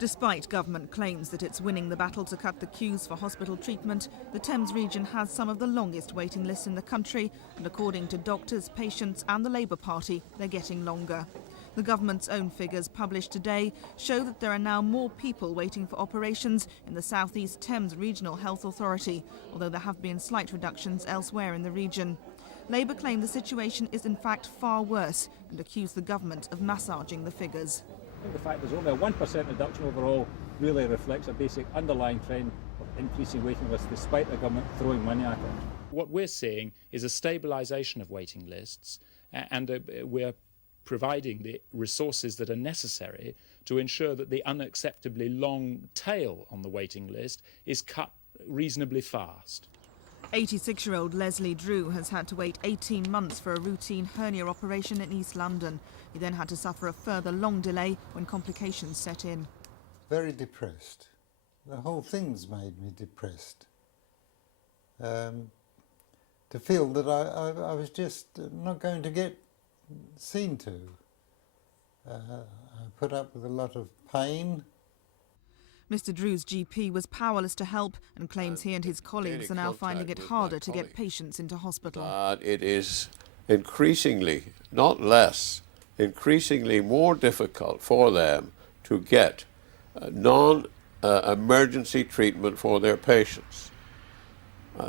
Despite government claims that it's winning the battle to cut the queues for hospital treatment, the Thames region has some of the longest waiting lists in the country, and according to doctors, patients and the Labour Party, they're getting longer. The government's own figures published today show that there are now more people waiting for operations in the South East Thames Regional Health Authority, although there have been slight reductions elsewhere in the region. Labour claim the situation is in fact far worse and accuse the government of massaging the figures. I think the fact there's only a 1% reduction overall really reflects a basic underlying trend of increasing waiting lists despite the government throwing money at it. What we're seeing is a stabilisation of waiting lists, and we're providing the resources that are necessary to ensure that the unacceptably long tail on the waiting list is cut reasonably fast. 86-year-old Leslie Drew has had to wait 18 months for a routine hernia operation in East London. He then had to suffer a further long delay when complications set in. Very depressed. The whole thing's made me depressed. To feel that I was just not going to get seen to. I put up with a lot of pain. Mr. Drew's GP was powerless to help and claims he and his colleagues are now finding it harder to get patients into hospital. It is increasingly, not less, increasingly more difficult for them to get non-emergency treatment for their patients.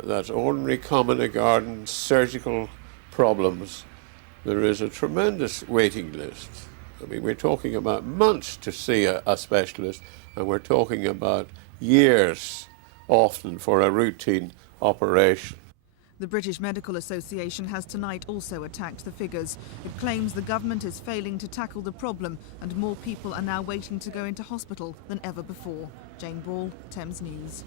That's ordinary common garden surgical problems. There is a tremendous waiting list. I mean, we're talking about months to see a specialist, and we're talking about years often for a routine operation. The British Medical Association has tonight also attacked the figures. It claims the government is failing to tackle the problem and more people are now waiting to go into hospital than ever before. Jane Ball, Thames News.